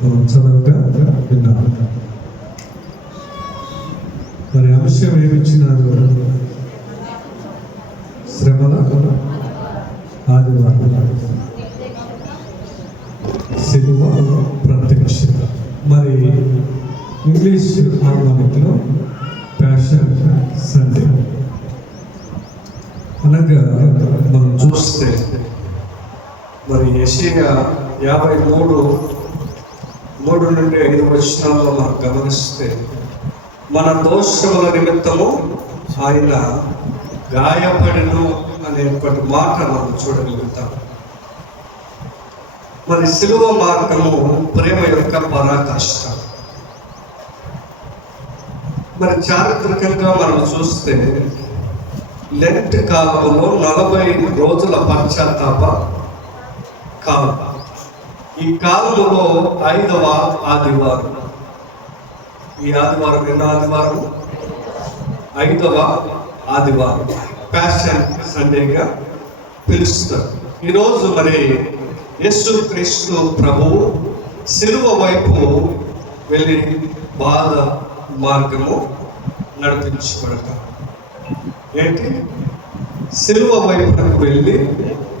మనం చదవగా విన్నాం. మరి అంశం ఏమిచ్చినారు? శ్రమల ఆదివారం, సిలువ ప్రత్యక్షత. మరి ఇంగ్లీష్ హార్మోనిక్లో ప్యాషన్ సండే అనగా మనం చూస్తే మరి యెషయా 53:3-5 వచనాల్లో మనం గమనిస్తే, మన దోషముల నిమిత్తము ఆయన గాయపడెను అనేటువంటి మాట మనం చూడగలుగుతాం. మరి సిలువ మార్గము ప్రేమ యొక్క పరాకాష్ట. మరి చారిత్రకంగా మనం చూస్తే లెంట్ కాలంలో 40 రోజుల పశ్చాత్తాప కాలం. ఈ కాలంలో 5వ ఆదివారం, ఈ ఆదివారం ఎన్నో ఆదివారం? 5వ ఆదివారం, ప్యాషన్ సండేగా పిలుస్తారు. ఈరోజు మరి యేసు క్రీస్తు ప్రభువు సిలువ వైపు వెళ్ళి బాధ మార్గము నడిపించబడతారు. ఏంటి? సిలువ వైపునకు వెళ్ళి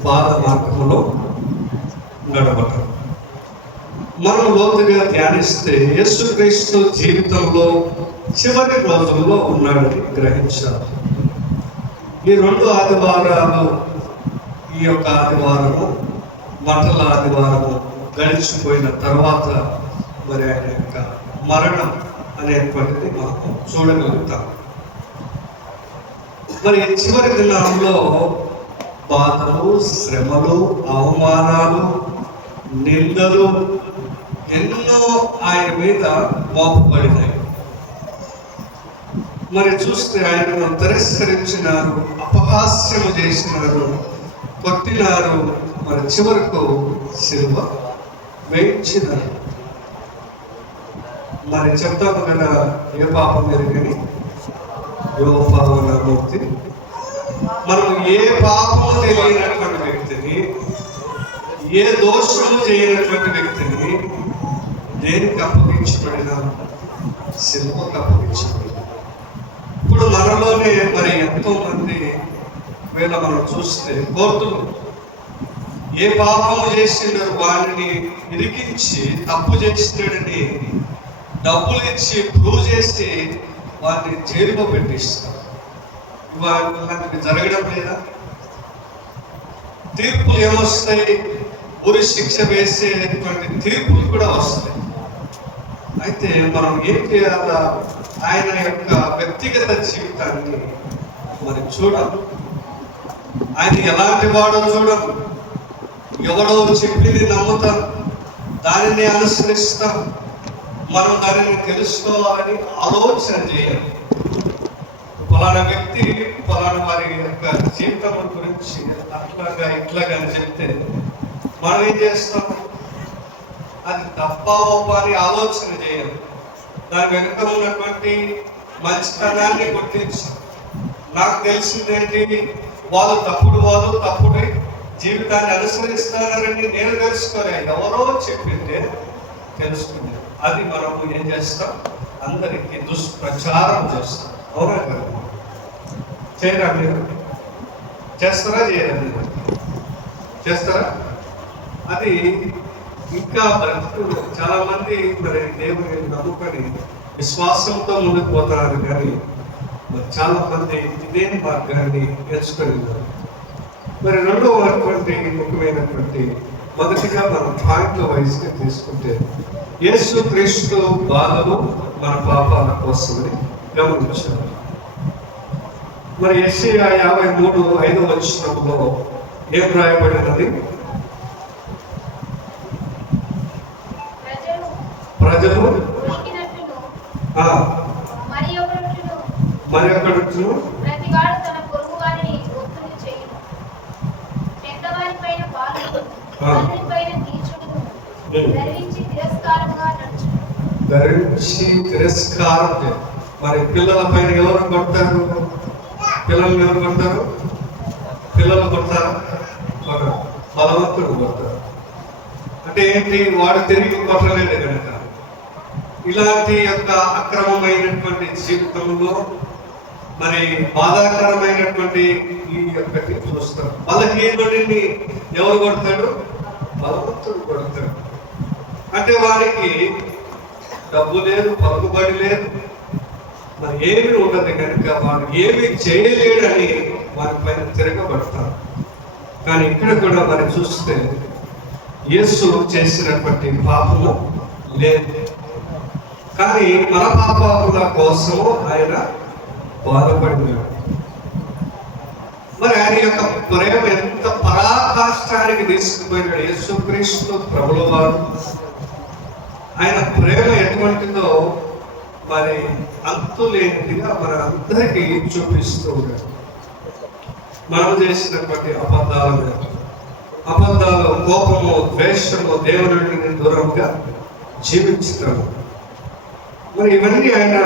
బాధ మార్గంలో నడవటం. మనం లోతుగా ధ్యానిస్తే యేసుక్రీస్తు జీవితంలో చివరి రోజుల్లో ఉన్నాడని గ్రహించాలి. ఈ 2 ఆదివారాలు, ఈ యొక్క ఆదివారము మంటల ఆదివారము గడిచిపోయిన తర్వాత మరి ఆయన యొక్క మరణం అనేటువంటిది మనం చూడగలుగుతాం. మరి చివరి దినాల్లో బాధలు, శ్రమలు, అవమానాలు, నిందలు ఎన్నో ఆయన మీద మోపబడినాయి. మరి చూస్తే ఆయనను తిరస్కరించినారు, అపహాస్యము చేసినారు, కొట్టినారు, మరి చివరకు సిలువ వేయించినారు. మరి చెప్తాము కదా, ఏ పాపం ఎరుగని యోపావనమూర్తి. మనం ఏ పాపము తెలియనటువంటి వ్యక్తిని, ఏ దోషము చేయనటువంటి వ్యక్తిని దేనికి అప్పగించబడినా? సిలువకు అప్పగించబడిన. ఇప్పుడు మనలోనే మరి ఎంతో మంది వేళ మనం చూస్తే కోర్టులు ఏ పాపము చేసిండో వాడిని ఇరికించి తప్పు చేసినాడని డబ్బులు ఇచ్చి ప్రూవ్ చేసి వారిని జైలులో పెట్టిస్తారు. ఇలాంటివి జరగడం లేదా? తీర్పులు ఏమొస్తాయి? ఊరి శిక్ష వేసేటువంటి తీర్పులు కూడా వస్తాయి. అయితే మనం ఏం చేయాలా? ఆయన యొక్క వ్యక్తిగత జీవితాన్ని మరి చూడాలి. ఆయన ఎలాంటి వాడో చూడం. ఎవడో చెప్పింది నమ్ముతాం, దానిని అనుసరిస్తాం. మనం దానిని తెలుసుకోవాలని ఆలోచన చేయాలి. ఫలానా వ్యక్తి ఫలానా వారి యొక్క జీవితం గురించి అట్లాగా ఇట్లాగా అని చెప్తే మనం ఏం చేస్తాం? అది తప్పా ఒప్పా అని ఆలోచన చేయాలి. దాని వెనుక ఉన్నటువంటి మంచితనాన్ని గుర్తించి, నాకు తెలిసిందేంటి, వాళ్ళు తప్పుడు జీవితాన్ని అనుసరిస్తారని నేను తెలుసుకోలే, ఎవరో చెప్పిందే తెలుసుకుంది. అది మనము ఏం చేస్తాం? అందరికీ దుష్ప్రచారం చేస్తాం. అవునా కదా? చేయరా? మీరు చేస్తారా? చేయరా? మీరు చేస్తారా? అది ఇంకా చాలా మంది మరి దేవుని నమ్ముకొని విశ్వాసంతో ముందుకు పోతున్నారు, కానీ చాలా మంది ఇదే మార్గాన్ని నేర్చుకున్నారు. మరి రెండవటువంటి ముఖ్యమైనటువంటి మొదటిగా మనం పాయింట్ల వైజ్గా తీసుకుంటే, యేసు క్రీస్తు బాధలు మన పాపాల కోసమని గమనించాలి. మరి యెషయా 53:5 వచనంలో ఏం రాయబడినది? ప్రజలు మరి ఒకడు ధరించి తిరస్కారం. మరి పిల్లల పైన ఎవరు కొడతారు? పిల్లల్ని ఎవరు కొడతారు? పిల్లలు కొడతారు? బలవంతుడు కొడతారు. అంటే అంటే ఏంటి? వాడు తిరిగి కొట్టలేడు కనుక. ఇలాంటి యొక్క అక్రమమైనటువంటి జీవితంలో మరి బాధాకరమైనటువంటి ఈ యొక్కటి చూస్తాడు. బలహీనుడిని ఎవరు కొడతాడు? బలవంతుడు కొడతాడు. అంటే వారికి డబ్బు లేదు, పలుకుబడి లేదు, మరి ఏమి ఉండదు కనుక వాడు ఏమి చేయలేడని వారి పైన తిరగబడతారు. కానీ ఇక్కడ కూడా మరి చూస్తే యేసు చేసినటువంటి పాపము లేదు, కానీ మన పాపముల కోసము ఆయన బాధపడినాడు. మరి ఆయన యొక్క ప్రేమ ఎంత పరాకాష్టానికి తీసుకుపోయినాడు. యేసుక్రీస్తు ప్రభుల వారు ఆయన ప్రేమ ఎటువంటిదో మరి అంతులేనిదిగా మన అందరికీ చూపిస్తూ ఉన్నాడు. మనం చేసినటువంటి అబద్ధాలు, కోపము, ద్వేషము, దేవుడిని దూరంగా జీవించుతాము. మరి ఇవన్నీ ఆయన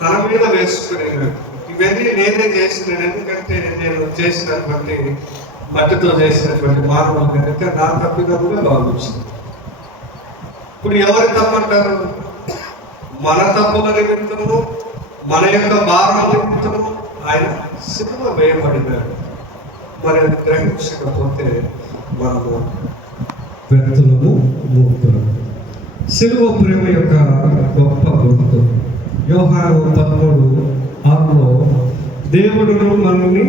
తన మీద వేసుకునేవాడు. ఇవన్నీ నేనే చేసినాను, ఎందుకంటే నేను చేసినటువంటి మట్టితో చేసినటువంటి మానవులు కనుక నా తప్పిదముగా భావించింది. ఇప్పుడు ఎవరి తప్పంటారు? మన తప్పుల నిమిత్తము, మన యొక్క భారం నిమిత్తము ఆయన సిలువ వేయబడినాడు. మరి అది గ్రహించకపోతే మనము వ్యక్తులము, మూర్ఖులము. సిలువ ప్రేమ యొక్క గొప్ప గుర్తు. యోహాను 13:6 దేవుడును మనల్ని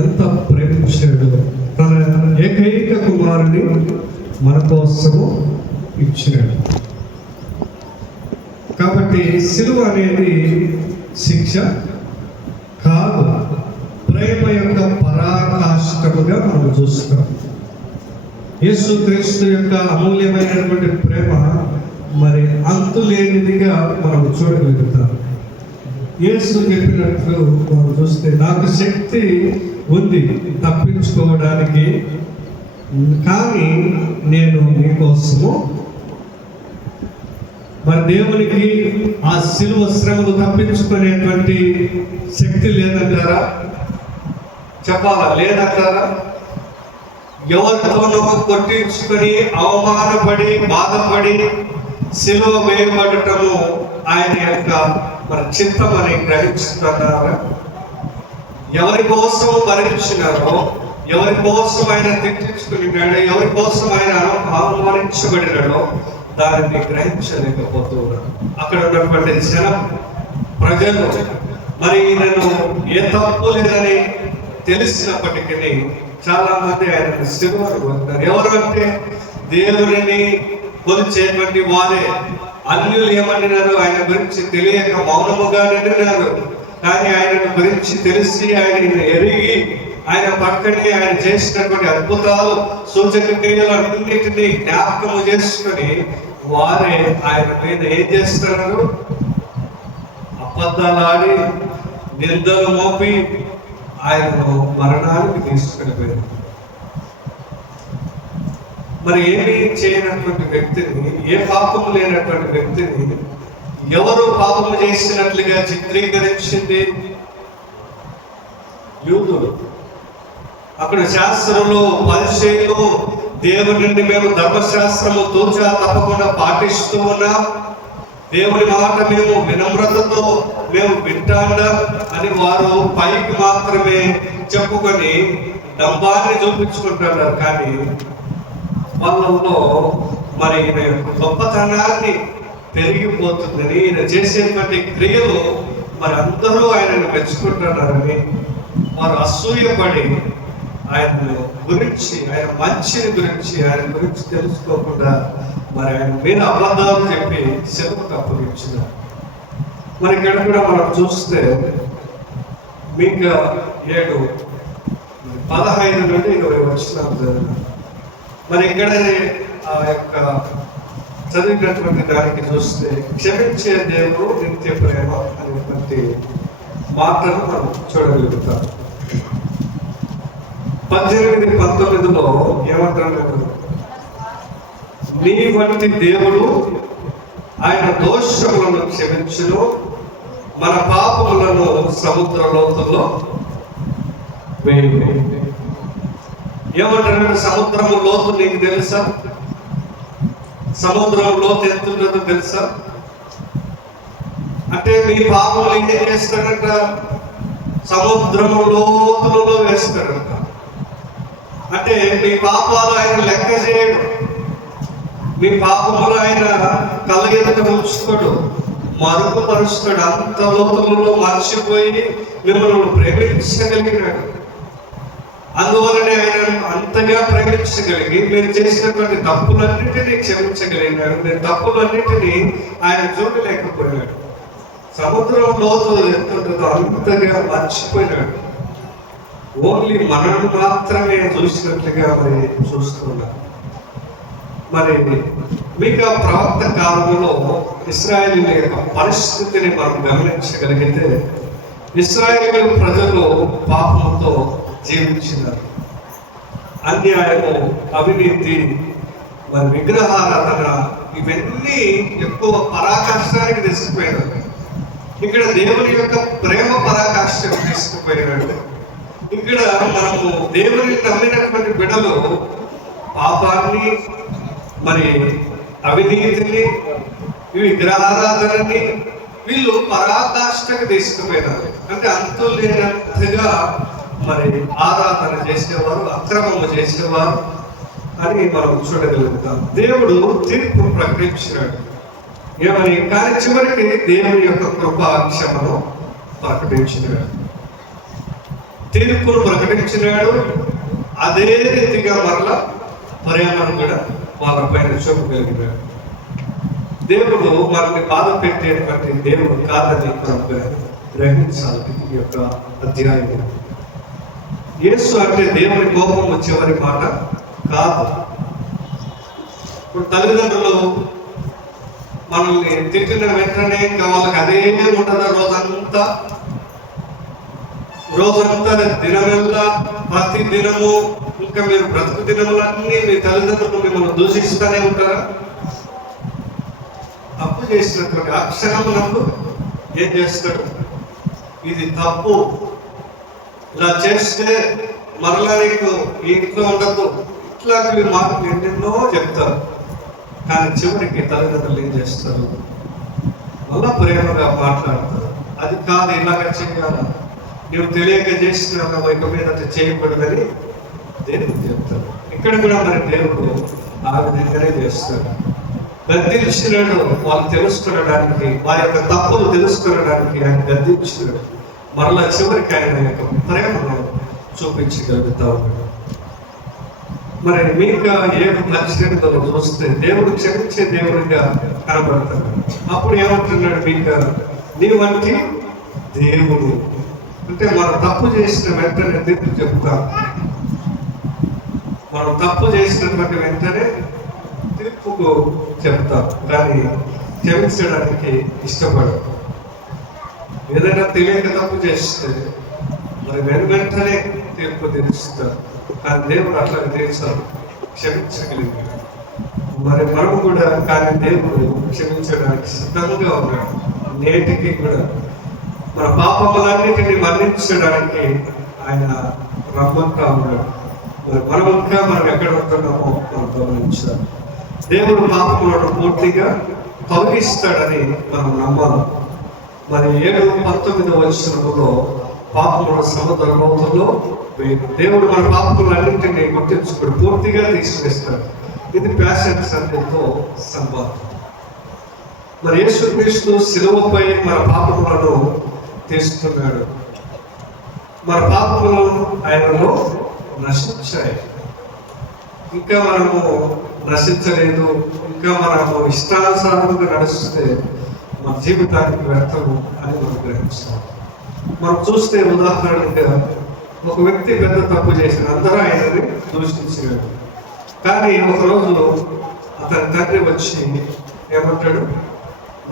ఎంత ప్రేమించాడు, తన ఏకైక కుమారుని మన కోసము ఇచ్చినాడు. కాబట్టి సిలువ అనేది శిక్ష కాదు, ప్రేమ యొక్క పరాకాష్ఠముగా మనం చూస్తాం. యేసుక్రీస్తు యొక్క అమూల్యమైనటువంటి ప్రేమ మరి అంతులేనిదిగా మనం చూడగలుగుతాం. యేసు చెప్పినట్లు మనం చూస్తే, నాకు శక్తి ఉంది తప్పించుకోవడానికి, కానీ నేను మీకోసము. మరి దేవునికి ఆ శిలువ శ్రమను తప్పించుకునేటువంటి శక్తి లేదంటారా? చెప్పాలా? లేదంటారా? ఎవరితోనో కొట్టించుకొని అవమానపడి బాధపడి శిలువ వేయబడటము ఆయన యొక్క మన చిత్తమని గ్రహిస్తున్నారా? ఎవరి కోసం భరించినారో, ఎవరి కోసం ఆయన తిట్టించుకున్నాడో, ఎవరి కోసం ఆయన అవమానించబడినాడో దానిని గ్రహించలేకపోతున్నారు. అక్కడ ఉన్నటువంటి జనం, ప్రజలు మరి ఈయనను ఏ తప్పు లేదని తెలిసినప్పటికీ చాలా మంది ఆయన సిలువను కొడతారు. ఎవరు అంటే దేవుడిని కొలిచేటువంటి వారే. అన్యులు ఏమన్నారు? ఆయన గురించి తెలియక మౌనముగా నిండినారు. కానీ ఆయన గురించి తెలిసి, ఆయన ఎరిగి, ఆయన పక్కనే ఆయన చేసినటువంటి అద్భుతాలు, సూచక క్రియలు అన్నింటినీ జ్ఞాపకము చేసుకొని వారే ఆయన మీద ఏం చేస్తున్నారు? అబద్ధాలు ఆడి, నిందలు మోపి ఆయనను మరణానికి తీసుకుని పోయారు. మరి ఏమీ చేయనటువంటి వ్యక్తిని, ఏ పాపము లేనటువంటి వ్యక్తిని ఎవరు పాపము చేసినట్లుగా చిత్రీకరించింది? యూదులు. అక్కడ శాస్త్రంలో పరిచయంలో దేవుడిని మేము ధర్మశాస్త్రము తూచా తప్పకుండా పాటిస్తూ ఉన్నాం, దేవుని మాట మేము వినమ్రతతో మేము వింటాడా అని వారు పైకి మాత్రమే చెప్పుకొని డంబాన్ని చూపించుకుంటున్నారు. కానీ వాళ్ళలో మరి ఈయన యొక్క గొప్పతనాన్ని పెరిగిపోతుందని, ఈయన చేసేటువంటి క్రియలు మరి అందరూ ఆయనను మెచ్చుకుంటున్నారని వారు అసూయపడి ఆయన గురించి, ఆయన మంచిని గురించి, ఆయన గురించి తెలుసుకోకుండా మరి ఆయన మీద అబద్ధాలు చెప్పి సెలవుకు అప్పగించినారు. మరి ఇక్కడ కూడా మనం చూస్తే మీకు 7:15 నుండి 20 వచనాలు. మరి ఇక్కడ ఆ యొక్క చదివినటువంటి దానికి చూస్తే, క్షమించే దేవుడు నిత్య ప్రేమ అనేటువంటి మాటను మనం చూడగలుగుతాం. 18-19 ఏమంటారు? నీ వంటి దేవుడు ఆయన దోషములను క్షమించును, మన పాపములను సముద్ర లోతుల్లో వేయును. ఏమంటారు? సముద్రము లోతు నీకు తెలుసా? సముద్రం లోతు ఎంత ఉంటుందో తెలుసా? అంటే మీ పాపములు ఏం చేస్తాడంట? సముద్రము లోతులలో వేస్తాడంట. అంటే మీ పాపాలు ఆయన లెక్క చేయడు, మీ పాపములు ఆయన కళ్ళ ఎదుట ఉంచుకోడు, మరుగుపరుస్తాడు. అంత లోతులలో మర్చిపోయి మిమ్మల్ని ప్రేమించగలిగినాడు. అందువలనే ఆయన అంతగా ప్రేమించగలిగి మీరు చేసినటువంటి తప్పులన్నింటినీ క్షమించగలిగినాడు. మీరు తప్పులన్నింటినీ ఆయన చూడలేకపోయినాడు. సముద్రం లోతు ఎంత ఉంటుందో అంతగా మర్చిపోయినాడు. ఓన్లీ మనల్ని మాత్రమే చూసినట్లుగా మరి చూస్తున్నాడు. మరి మీకు ప్రవక్త కాలంలో ఇశ్రాయేలీయుల యొక్క పరిస్థితిని మనం గమనించగలిగితే, ఇశ్రాయేలీయుల ప్రజలు పాపంతో జీవించినారు. అన్యాయము, అవినీతి, మరి విగ్రహారాధన, ఇవన్నీ ఎక్కువ పరాకాష్టానికి తీసుకుపోయినారు. ఇక్కడ దేవుని యొక్క ప్రేమ పరాకాష్ఠకు తీసుకుపోయినాడు. ఇక్కడ మనము దేవుని నమ్మినటువంటి బిడ్డలు పాపాన్ని, మరి అవినీతిని, విగ్రహారాధనని వీళ్ళు పరాకాష్ఠకు తీసుకుపోయినారు. అంటే అంతు లేనట్టుగా మరి ఆరాధన చేసేవారు, అక్రమము చేసేవారు అని మనం చూడగలుగుతాం. దేవుడు తీర్పు ప్రకటించినాడు. ఏమని? కానీ చివరికి దేవుని యొక్క కృపా క్షమను ప్రకటించినాడు, తీర్పును ప్రకటించినాడు. అదే రీతిగా మరలా ప్రేమను కూడా వాళ్ళపైన చూపగలిగినాడు. దేవుడు మనల్ని బాధ పెట్టేటువంటి దేవుడు కాదని మనం గ్రహించాలి. ఈ యొక్క అధ్యాయం యేసు అంటే దేవుని కోపం వచ్చేవారి మాట కాదు. ఇప్పుడు తల్లిదండ్రులు మనల్ని తిట్టిన వెంటనే ఇంకా వాళ్ళకి అదే ఉంటుందా రోజంతా దినమెల్లా ప్రతి దినము, ఇంకా మీరు బ్రతుకు దినములన్నీ మీ తల్లిదండ్రులు మిమ్మల్ని దూషిస్తూనే ఉంటారా? తప్పు చేసినటువంటి అక్షరములకు ఏం చేస్తాడు? ఇది తప్పు, ఇలా చేస్తే మరలా నీకు ఈ ఇంట్లో ఉండదు, ఇట్లాంటివి మాకు ఎన్నెన్నో చెప్తారు. కానీ చివరికి తల్లిదండ్రులు ఏం చేస్తారు? మళ్ళా ప్రేమగా మాట్లాడతారు. అది కాదు, ఇలాగ చేయాలి, నువ్వు తెలియక చేసిన ఇక మీద చేయకూడదని దేవుడు చెప్తాడు. ఇక్కడ కూడా మరి దేవుడు ఆ విధంగానే చేస్తాడు. గద్దించినాడు వాళ్ళు తెలుసుకునడానికి, వారి యొక్క తప్పులు తెలుసుకునడానికి ఆయన గద్దించినాడు. మరలా చివరికి ఆయన యొక్క ప్రేమను చూపించగలుగుతా ఉన్నాడు. మరి మీకా 7:18 చూస్తే దేవుడు క్షమించే దేవుడిగా కనబడతాడు. అప్పుడు ఏమంటున్నాడు? మీకా నీ వంటి దేవుడు అంటే మనం తప్పు చేసిన వెంటనే తీర్పు చెప్తాం. మనం తప్పు చేసినటువంటి వెంటనే తీర్పుకు చెప్తాం, కానీ క్షమించడానికి ఇష్టపడదు. ఏదైనా తెలియక తప్పు చేస్తే మరి వెంటనే తీర్పు తీరుస్తారు. కానీ దేవుడు అట్లా తీర్చాలి, క్షమించగలిగాడు. మరి మనం కూడా కానీ దేవుడు క్షమించడానికి సిద్ధంగా ఉన్నాడు. నేటికి కూడా మన పాపములన్నిటిని మన్నించడానికి ఆయన రమ్మంటా ఉన్నాడు. మరి మనం ఎక్కడ ఉంటున్నామో మనం గమనించాలి. దేవుడు పాపములను పూర్తిగా తొలగిస్తాడని మనం నమ్మాలి. మరి 7:19 పాపముల సముద్ర లోతుల్లో దేవుడు మన పాపములన్నింటినీ గుర్తించుకుని పూర్తిగా తీసుకొస్తాడు. ఇది ప్యాషన్ సందేతో సంబంధం. మరి యేసుక్రీస్తు శిలువపై మన పాపములను తీసుకున్నాడు. మన పాపములను ఆయనలో నశించాయి. ఇంకా మనము నశించలేదు, ఇంకా మనము ఇష్టానుసారంగా నడిస్తే మన జీవితానికి వ్యర్థము అని మనం గ్రహిస్తాం. మనం చూస్తే ఉదాహరణగా ఒక వ్యక్తి పెద్ద తప్పు చేసిన అందరూ ఆయనని దూషించాడు. కానీ ఒకరోజు అతని తండ్రి వచ్చి ఏమంటాడు?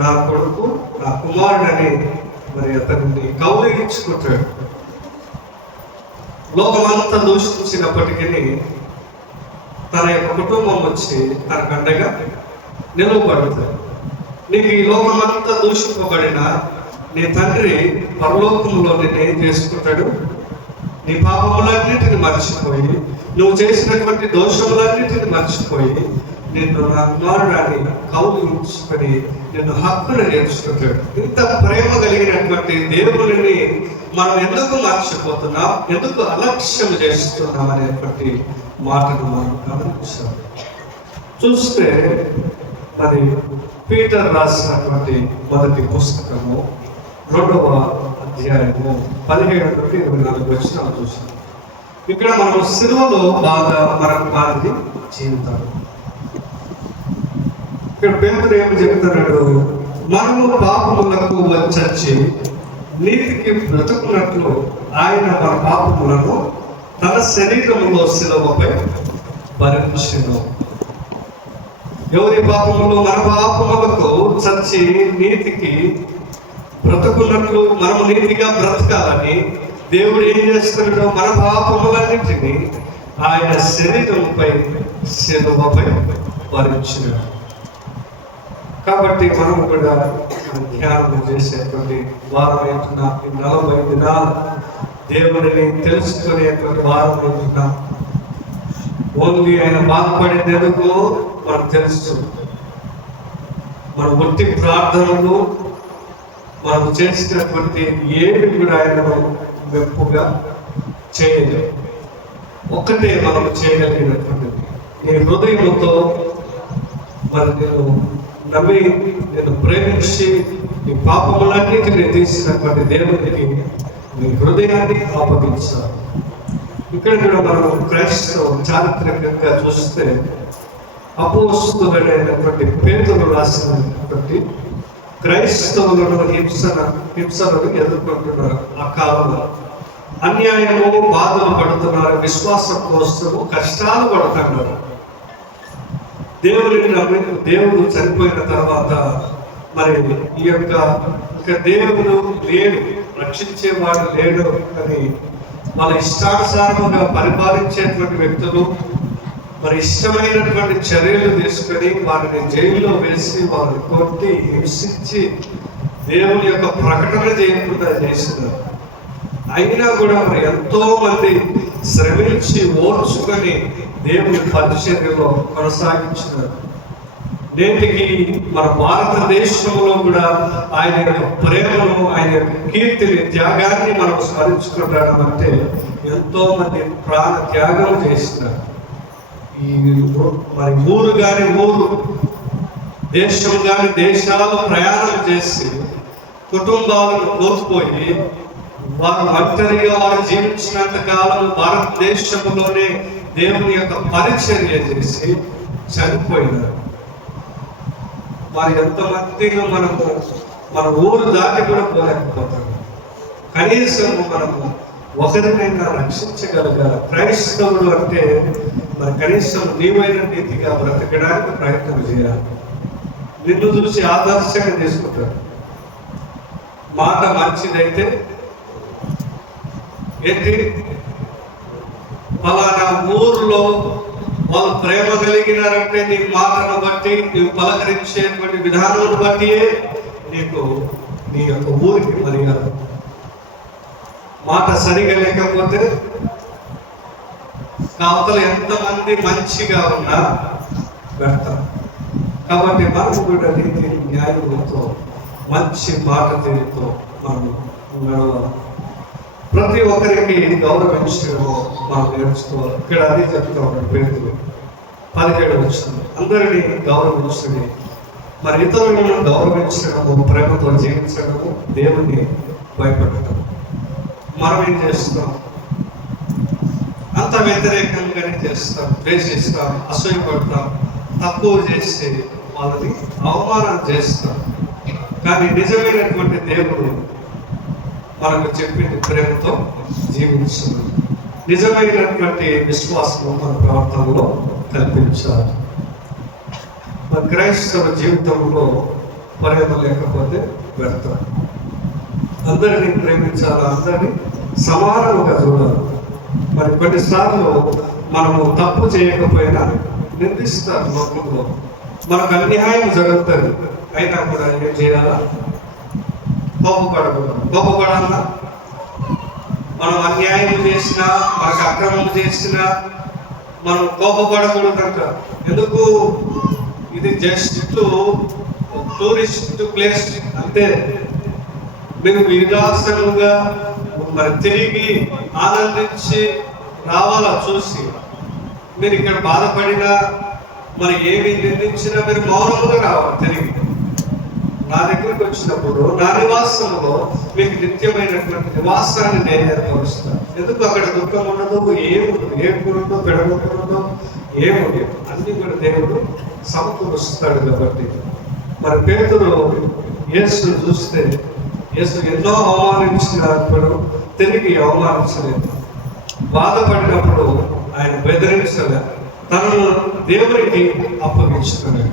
నా కొడుకు, నా కుమారుడని మరి అతన్ని కౌలించుకుంటాడు. లోకమంతా దూషించినప్పటికీ తన యొక్క కుటుంబం వచ్చి తనకు అండగా నిలవబడుతుంది. నీకు ఈ లోకమంతా దూషింపబడిన నీ తండ్రి పరలోకంలో నిన్ను ఏం చేసుకుంటాడు? నీ పాపములన్నిటిని మర్చిపోయి, నువ్వు చేసినటువంటి దోషములన్నిటిని మర్చిపోయి నిన్ను నా కుమారుడాన్ని కౌలించుకొని నిన్ను హక్కును నేర్చుకుంటాడు. ఇంత ప్రేమ కలిగినటువంటి దేవుడిని మనం ఎందుకు మర్చిపోతున్నాం, ఎందుకు అలక్ష్యం చేస్తున్నాం అనేటువంటి మాటను మనం గమనించాం. చూస్తే మరి పీటర్ రాసినటువంటి మొదటి పుస్తకము 2వ అధ్యాయము 17-24 వచనాలు చూసాం. ఇక్కడ మనం సిలువలో బాగా మనకు మారింది జీవితం. ఇక్కడ పేతురు ఏమి చెప్తున్నాడు, మనము పాపములకు వచ్చి నీతికి బ్రతుకున్నట్లు ఆయన మన పాపములను తన శరీరములో సిలువపై భరించెను. ఎవరి పాపములు? మన పాపములకు చచ్చి నీతికి బ్రతుకున్నట్లు, మనము నీతిగా బ్రతకాలని దేవుడు ఏం చేస్తున్నాడు, మన పాపములన్నింటినీ ఆయన శరీరంపై శిలువపై భరించినాడు. కాబట్టి మనం కూడా ధ్యానం చేసేటువంటి వారం ఏంటున్నా, 40 దినాలు దేవుడిని తెలుసుకునేటువంటి వారం ఏంటున్నా. ఓన్లీ ఆయన బాధపడేది ఎందుకు మనకు తెలుసు. మన ఒట్టి ప్రార్థనలు మనం చేసినటువంటి ఏమి కూడా ఆయన మెప్పుగా చేయలేదు. ఒక్కటే మనం చేయగలిగినటువంటిది, నీ హృదయంతో మరి నేను నమ్మి నేను ప్రేమించి నీ పాపములన్నిటిని తీసినటువంటి దేవునికి నీ హృదయాన్ని అప్పగించాలి. ఇక్కడ కూడా మనం క్రైస్తవ చారిత్రకంగా చూస్తే అపోస్తులైనటువంటి పేతురు రాసినటువంటి క్రైస్తవులను హింసలను ఎదుర్కొంటున్నారు. ఆ కాలంలో అన్యాయము, బాధలు పడుతున్నారు, విశ్వాసం కోసము కష్టాలు పడుతున్నారు. దేవుడు చనిపోయిన తర్వాత మరి ఈ యొక్క దేవుడు లేడు, రక్షించేవాడు లేడు అని వాళ్ళ ఇష్టానుసారంగా పరిపాలించేటువంటి వ్యక్తులు మరి ఇష్టమైనటువంటి చర్యలు తీసుకొని వారిని జైల్లో వేసి వారిని కొట్టి హింసించి దేవుని యొక్క ప్రకటన చేయకుండా చేసినారు. అయినా కూడా మరి ఎంతో మంది శ్రమించి ఓర్చుకొని దేవుని పరిచర్యలో కొనసాగించినారు. నేటికి మన భారతదేశంలో కూడా ఆయన యొక్క ప్రేమను, ఆయన యొక్క కీర్తిని, త్యాగాన్ని మనం స్మరించుకుంటాం. అంటే ఎంతో మంది ప్రాణ త్యాగం చేసినారు. ఈ మరి ఊరు కాని ఊరు, దేశం కాని దేశాలు ప్రయాణం చేసి కుటుంబాలను కోల్పోయి వారు ఒంటరిగా వారు జీవించినంత కాలం భారతదేశంలోనే దేవుని యొక్క పరిచర్య చేసి చనిపోయినారు. మరి ఎంతమందిగా మనము మన ఊరు దాటి కూడా పోలేకపోతాము. కనీసం మనము ఒకరినైనా రక్షించగలగాలి. క్రైస్తవుడు అంటే మరి కనీసం నీవైన నీతిగా బ్రతకడానికి ప్రయత్నం చేయాలి. నిన్ను చూసి ఆదర్శంగా తీసుకుంటారు. మాట మంచిదైతే ఏంటి, ఫలానా ఊర్లో వాళ్ళు ప్రేమ కలిగినారంటే నీ మాటను బట్టి, నీవు పలకరించేటువంటి విధానాన్ని బట్టి నీకు నీ యొక్క ఊరికి మర్యాద. మాట సరిగా లేకపోతే అవతల ఎంతమంది మంచిగా ఉన్నా పెడతాం. కాబట్టి మనం కూడా నీతి న్యాయంతో మంచి మాట తీరుతో మనం నడవాలి. ప్రతి ఒక్కరికి గౌరవించడము మనం నేర్చుకోవాలి. ఇక్కడ అది చెప్తా ఉన్నాడు పేతురు 17 వచ్చింది, అందరినీ గౌరవించండి. మరి ఇతరులను గౌరవించడము, ప్రేమతో జీవించడము, దేవుణ్ణి భయపడటం. మనం ఏం చేస్తాం? అంత వ్యతిరేకంగానే చేస్తాం, ద్వేషిస్తాం, అసూయపడతాం, తక్కువ చేసి వాళ్ళని అవమానం చేస్తాం. కానీ నిజమైనటువంటి దేవుడు మనకు చెప్పింది ప్రేమతో జీవించున్నాడు. నిజమైనటువంటి విశ్వాసం మన ప్రవర్తనలో కల్పించాలి. మన క్రైస్తవ జీవితంలో ప్రేమ లేకపోతే వ్యర్థం. అందరినీ ప్రేమించాలి, అందరినీ సమానముగా చూడాలి. మరి కొన్నిసార్లు మనము తప్పు చేయకపోయినా నిందిస్తారు లోకంలో. మనకు అన్యాయం జరుగుతుంది, అయినా కూడా ఏం చేయాలా? కోపపడకూడదు. కోపపడాలా? మనం అన్యాయం చేసినా, మనకు అక్రమం చేసినా మనం కోపపడకూడదంట. ఎందుకు? జస్ట్ టూరిస్ట్ ప్లేస్ అంతే. మీరు విలాసంగా మరి తిరిగి ఆనందించి రావాలా చూసి. మీరు ఇక్కడ బాధపడినా మరి ఏమి నిందించినా మీరు మౌనంగా రావాలి. తిరిగి నా దగ్గరికి వచ్చినప్పుడు నా నివాసంలో మీకు నిత్యమైనటువంటి నివాసాన్ని నేను ఏర్పరుస్తాను. ఎందుకు అక్కడ దుఃఖం ఉండదు, ఏముండదు, ఏముండదు, పెడగొట్టదు, ఏముండదు, అన్ని కూడా దేవుడు సమకూరుస్తాడు. కాబట్టి మరి పేతురు యేసు చూస్తే యేసు ఎన్నో అవమానించినప్పుడు తిరిగి అవమానించలేదు. బాధపడినప్పుడు ఆయన బెదిరించలే, తనను దేవునికి అప్పగించుకున్నాడు.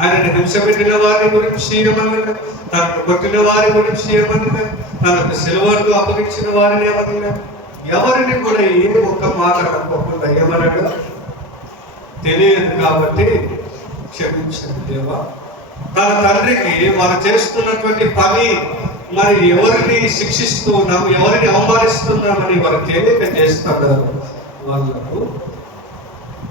ఆయనని హింస పెట్టిన వారి గురించి ఏమన్నా, తనను కొట్టిన వారి గురించి ఏమన్నా, తనకు సిలువకు అప్పగించిన వారిని ఏమన్నా, ఎవరిని కూడా ఏ ఒక్క మాట అనుకోకుండా ఏమన్నాడు, తెలియదు కాబట్టి క్షమించండి దేవా. తన తండ్రికి వారు చేస్తున్నటువంటి పని మరి ఎవరిని శిక్షిస్తూ ఉన్నాము, ఎవరిని అవమానిస్తున్నామని వారు తెలియక చేస్తున్నారు. వాళ్ళకు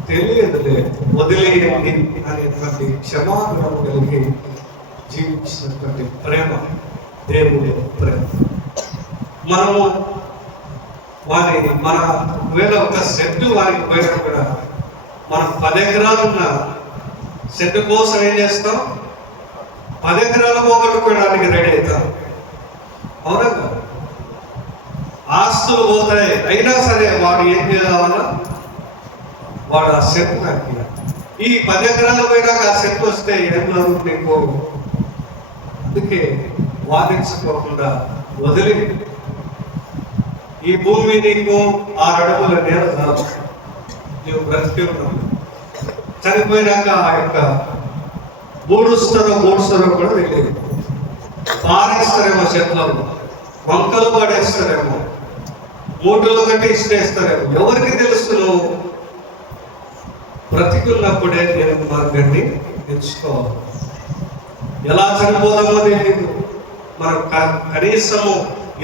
తెలియదులే, వదిలేయండి అనేటువంటి క్షమాగుణం కలిగి జీవించినటువంటి ప్రేమ దేవుడి ప్రేమ. మనము మన ఒకవేళ ఒక సెట్ వారికి పోయినా కూడా మనం 10 ఎకరాలు ఉన్న సెట్ కోసం ఏం చేస్తాం, 10 ఎకరాలు పోగొట్టుకోవడానికి రెడీ అవుతాం. అవునా? ఆస్తులు పోతాయి, అయినా సరే వాడు ఏం చేయాలా, వాడు ఆ సెట్ నాకు ఈ 10 ఎకరాలు పోయినాక ఆ సెట్ వస్తే ఏం లేదు నీకు. అందుకే వాదించుకోకుండా వదిలి, ఈ భూమి నీకు 6 అడుగుల నేల కాదు, నీవు బ్రతికి ఉన్నావు. చనిపోయినాక ఆ యొక్క మూడుస్తారో కూడా తెలియదు. పారేస్తారేమో, చెట్లలో వంకలు పడేస్తారేమో, మూటలు కట్టి ఇష్టేస్తారేమో, ఎవరికి తెలుసు. నువ్వు బ్రతికున్నప్పుడే నేను మార్గాన్ని ఎంచుకోవాలి. ఎలా చనిపోతామో తెలియదు. మనం కనీసము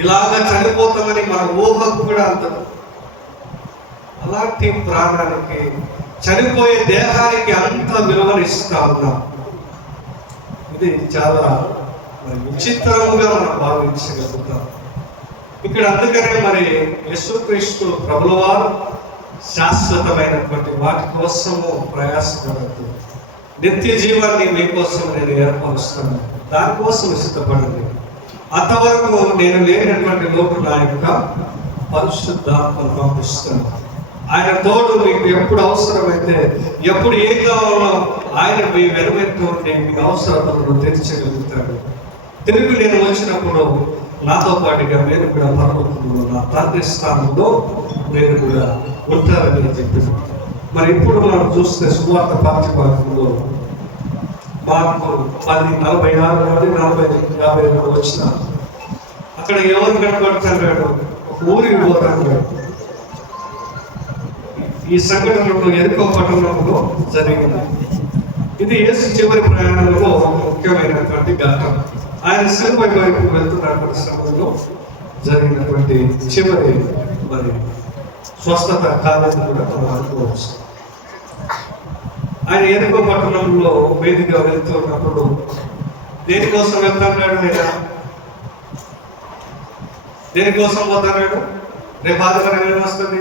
ఇలాగ చనిపోతామని మన ఊహకు కూడా అందదు. అలాంటి ప్రాణానికి, చనిపోయే దేహానికి అంత విలువనిస్తా ఉన్నాం. ఇది చాలా విచిత్రముగా మనం భావించగలుగుతాం. ఇక్కడ అందుకనే మరి యేసుక్రీస్తు ప్రభుల వారు శాశ్వతమైనటువంటి వాటి కోసము ప్రయాసపడద్దు, నిత్య జీవాన్ని మీకోసం నేను ఏర్పరుస్తాను, దానికోసం సిద్ధపడండి. అంతవరకు నేను లేనటువంటి లోటు నా యొక్క పరిశుద్ధాత్మను పంపిస్తాను. ఆయన తోడు మీకు ఎప్పుడు అవసరమైతే, ఎప్పుడు ఏం కావాలో ఆయన మీ వెనువెంటూ ఉండి మీ అవసరాలను తీర్చగలుగుతాడు. తిరిగి నేను వచ్చినప్పుడు నాతో పాటుగా మీరు కూడా పరలోకంలో నా తండ్రి స్థానంలో మీరు కూడా ఉంటారని చెప్పింది. మరి ఇప్పుడు మనం చూస్తే సువార్త పాఠ్యభాగంలో మార్కు 10:46 నుండి 40:50 వచ్చిన అక్కడ ఎవరు కనబడుతున్నాడు, ఒక ఊరికి పోతాడు. ఈ సంఘటనలో ఎరుకో పట్టణంలో జరిగింది. ఇది యేసు చివరి ప్రయాణంలో ఒక ముఖ్యమైనటువంటి ఘట్టం. ఆయన సిలువ వైపు వెళ్తున్నటువంటి సమయంలో జరిగినటువంటి చివరి మరి స్వస్థత కార్యాన్ని కూడా మనం అనుకోవచ్చు. ఆయన ఎరుకో పట్టణంలో వేదికగా వెళ్తున్నప్పుడు దేనికోసం వెళ్తున్నాడు, ఆయన దేనికోసం పోతున్నాడు, రేపు ఆదివారం ఏమొస్తుంది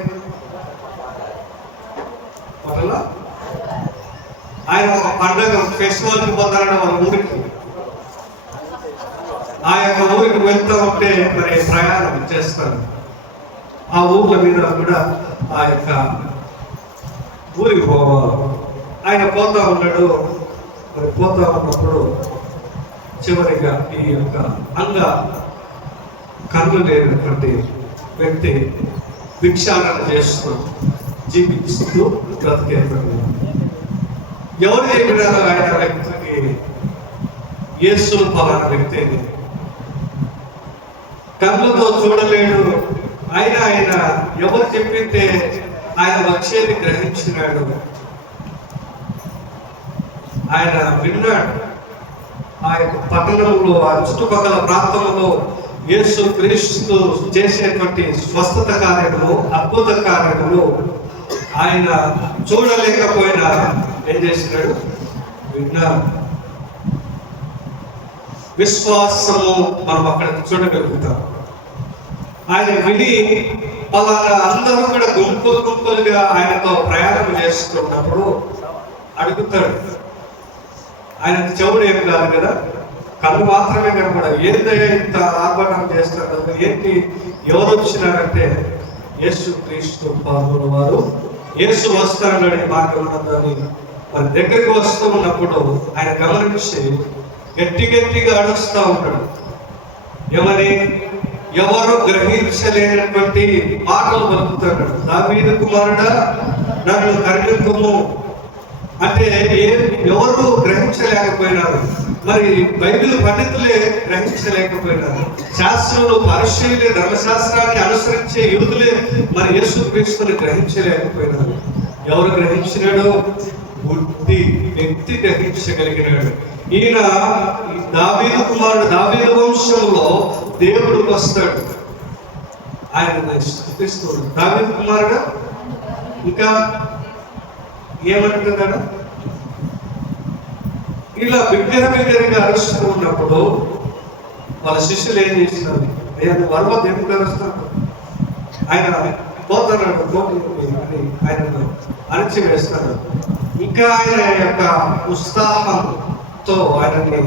అట్లా ఆయన ఒక పండుగ ఫెస్టివల్కి పోతాడు వాళ్ళ ఊరికి. ఆ యొక్క ఊరికి వెళ్తూ ఉంటే మరి ప్రయాణం చేస్తాడు. ఆ ఊర్ల మీద కూడా ఆ యొక్క ఊరికి పోవాలి. ఆయన పోతా ఉన్నాడు. మరి పోతా ఉన్నప్పుడు చివరిగా ఈ యొక్క కన్ను లేనటువంటి వ్యక్తి భిక్షాటన చేస్తూ జీవిస్తూ బ్రతికేటువంటి ఎవరు చెప్పినారో ఆయన వ్యక్తికి యేసు ఫలానా వ్యక్తి కన్నుతో చూడలేడు. ఆయన ఎవరు చెప్పింటే ఆయన వచ్చేది గ్రహించినాడు. ఆయన విన్నాడు. ఆ యొక్క పట్టణంలో, ఆ చుట్టుపక్కల ప్రాంతంలో యేసు క్రీస్తు చేసేటువంటి స్వస్థత కార్యములు, అద్భుత కార్యములు ఆయన చూడలేకపోయినా ఏం చేసినాడు, విన్నారు. విశ్వాసము మనం అక్కడ చూడగలుగుతాం. ఆయన విని పలానా అందరూ కూడా గుంపులు గుంపులుగా ఆయనతో ప్రయాణం చేస్తున్నప్పుడు అడుగుతాడు. ఆయనకు చెవుడు ఏం కాదు కదా, కళ్ళు మాత్రమే కనపడ. ఏంటయ్యా ఇంత ఆర్భటం చేస్తాడు, ఏంటి, ఎవరు వచ్చినారంటే యేసు క్రీస్తు పాదుల వారు, యేసు వస్తాడని మాట ఉన్నదని మరి దగ్గరికి వస్తూ ఉన్నప్పుడు ఆయన గమనించి గట్టి గట్టిగా అడుస్తూ ఉంటాడు. ఏమని? ఎవరు గ్రహించలేనటువంటి మాటలు పలుకుతాడు. దావీదు కుమారుడా నన్ను కరుణించుము అంటే ఎవరు గ్రహించలేకపోయినారు. మరి బైబిల్ పండితులే గ్రహించలేకపోయినారు. శాస్త్రులు, పరిశీలి, ధర్మశాస్త్రాన్ని అనుసరించే యూదులే మరి యేసుక్రీస్తుని గ్రహించలేకపోయినారు. ఎవరు గ్రహించినాడో బుద్ధి వ్యక్తి గ్రహించగలిగినాడు. ఈయన దావీదు కుమారుడు, దావీదు వంశంలో దేవుడికి వస్తాడు. ఆయన స్థుతిస్తాడు. దావీదు కుమారుడు ఇంకా ఏమంటున్నాడు? ఇలా బిగ్గరగా అరుస్తూ ఉన్నప్పుడు వాళ్ళ శిష్యులు ఏం చేసినారు? ఆయన వరవ దేవుడు అరుస్తాడు. ఆయన పోతున్నాడు, అని ఆయన అణచివేస్తాడు. ఇంకా ఆయన యొక్క ఉత్సాహంతో ఆయనని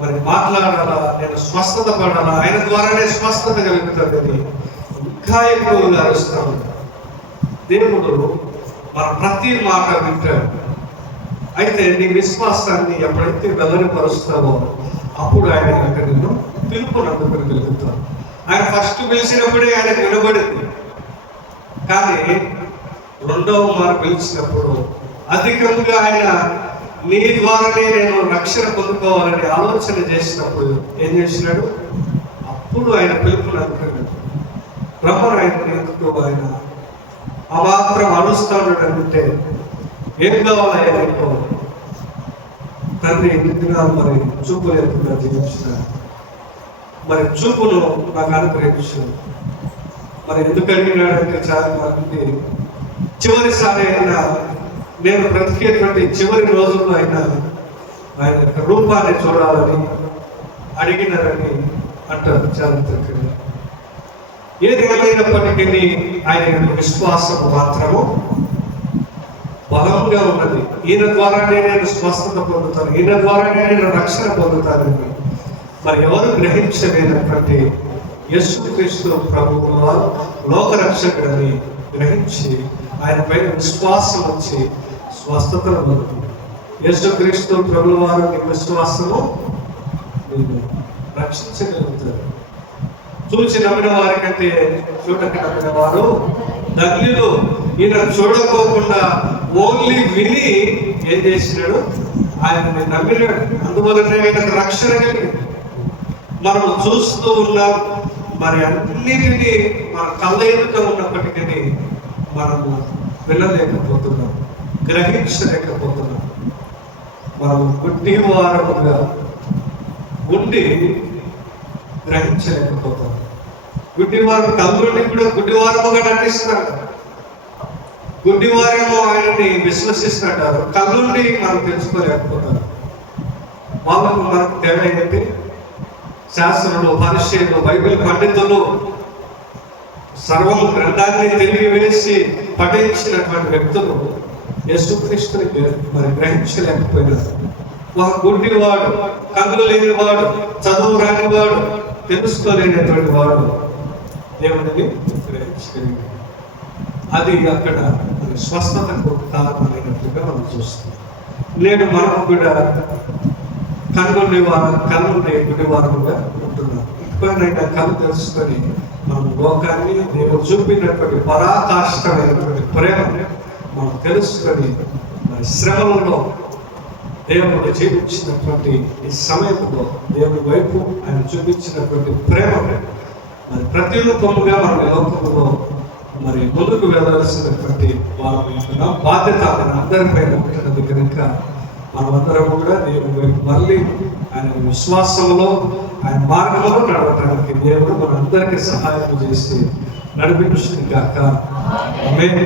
మరి మాట్లాడాలా, నేను స్వస్థత పడాలా, ఆయన ద్వారానే స్వస్థత కలుగుతుంది. ఇంకా ఎక్కువగా అరుస్తాడు. దేవుడు మన ప్రతి మాట వింటాడు. అయితే నీ విశ్వాసాన్ని ఎప్పుడైతే వెల్లడిపరుస్తావో అప్పుడు ఆయన యొక్క నిన్ను పిలుపునందుకోగలుగుతావు. ఆయన ఫస్ట్ పిలిచినప్పుడే ఆయనకు వినబడింది. కానీ రెండవ మారు పిలిచినప్పుడు అధికంగా ఆయన నీ ద్వారానే నేను రక్షణ పొందుకోవాలని ఆలోచన చేసినప్పుడు ఏం చేసినాడు? అప్పుడు ఆయన పిలుపునందుకున్నాడు. బ్రహ్మను ఆయన ఎందుకు ఆయన ఆ మాత్రం అరుస్తాడు అంటే ఏం కావాలి నీకు? తండ్రి ఎన్ని దినాలు మరి చూపు లేకుండా జీవించిన మరి చూపును నాకు అనుగ్రహించు. మరి ఎందుకు అడిగినాడంటే చాలా మంది చివరిసారి అయినా నేను బ్రతికేటువంటి చివరి రోజుల్లో అయినా ఆయన యొక్క రూపాన్ని చూడాలని అడిగినారని అంటారు చాలా చక్కగా. ఏది ఏమైనప్పటికీ ఆయన యొక్క విశ్వాసం మాత్రము బలంగా ఉన్నది. ఈయన ద్వారానే నేను స్వస్థత పొందుతాను, ఈయన ద్వారానే నేను రక్షణ పొందుతానని మరి ఎవరు గ్రహించలేనటువంటి యేసుక్రీస్తు ప్రభువు వారు లోకరక్షకుడని గ్రహించి ఆయన పైన విశ్వాసం వచ్చి స్వస్థతను పొందుతుంది. యేసుక్రీస్తు ప్రభువు వారు నీ విశ్వాసము నేను రక్షించగలుగుతారు. చూసి నమ్మిన వారికంటే చూడక నమ్మిన వారు ధన్యులు. ఈయన చూడకోకుండా ఓన్లీ విని ఏం చేసినాడు? ఆయనని నమ్మినాడు. అందువల్లనే ఆయనకు రక్షణ కలిగింది. మనం చూస్తూ ఉన్నాం, మరి అన్నిటినీ మన కళ్ళ ఎదుట ఉన్నప్పటికీ మనము వినలేకపోతున్నాం, గ్రహించలేకపోతున్నాం. మనం గుడ్డి వారముగా ఉండి గ్రహించలేకపోతాం. గుడ్డివారం కళ్ళుండి కూడా గుడ్డివారముగా నటిస్తున్నారు. గుడ్డివారేమో ఆయనని విశ్వసిస్తుంటారు, కళ్ళుండి మనం తెలుసుకోలేకపోతారు. వాళ్ళకు మనకు తేడా ఏంటి? శాస్త్రులు, పరిశీలు, బైబిల్ పండితులు సర్వం గ్రంథాన్ని తిరిగి వేసి పఠించినటువంటి వ్యక్తులు యేసుక్రీస్తుని మరి గ్రహించలేకపోయినారు. ఒక గుడ్డివాడు, కళ్ళు లేనివాడు, చదువు రానివాడు, తెలుసుకోలేనటువంటి వాడు దేవుడిని గ్రహించగలిగాడు. అది అక్కడ స్వస్థతకు కారణమైనట్టుగా మనం చూస్తాం. నేడు మనం కూడా కన్నుండే గుడివారముగా ఉంటున్నాం. ఇప్పుడైనా కళ్ళు తెలుసుకొని మనం లోకాన్ని దేవుడు చూపినటువంటి పరాకాష్ఠమైనటువంటి ప్రేమ మనం తెలుసుకొని మరి శ్రమలలో దేవుడు చూపించినటువంటి ఈ సమయంలో దేవుడి వైపు ఆయన చూపించినటువంటి ప్రేమ మరి ప్రతిరూపముగా మన లోకంలో మరి ముందుకు వెళ్ళవలసినటువంటి వాళ్ళ బాధ్యత మన అందరిపైన ఉంటున్నది కనుక మనమందరం కూడా దేవుడి వైపు మళ్ళీ ఆయన విశ్వాసంలో ఆయన మార్గంలో నడవటానికి దేవుడు మనందరికీ సహాయం చేసి నడిపించుగాక. ఆమేన్.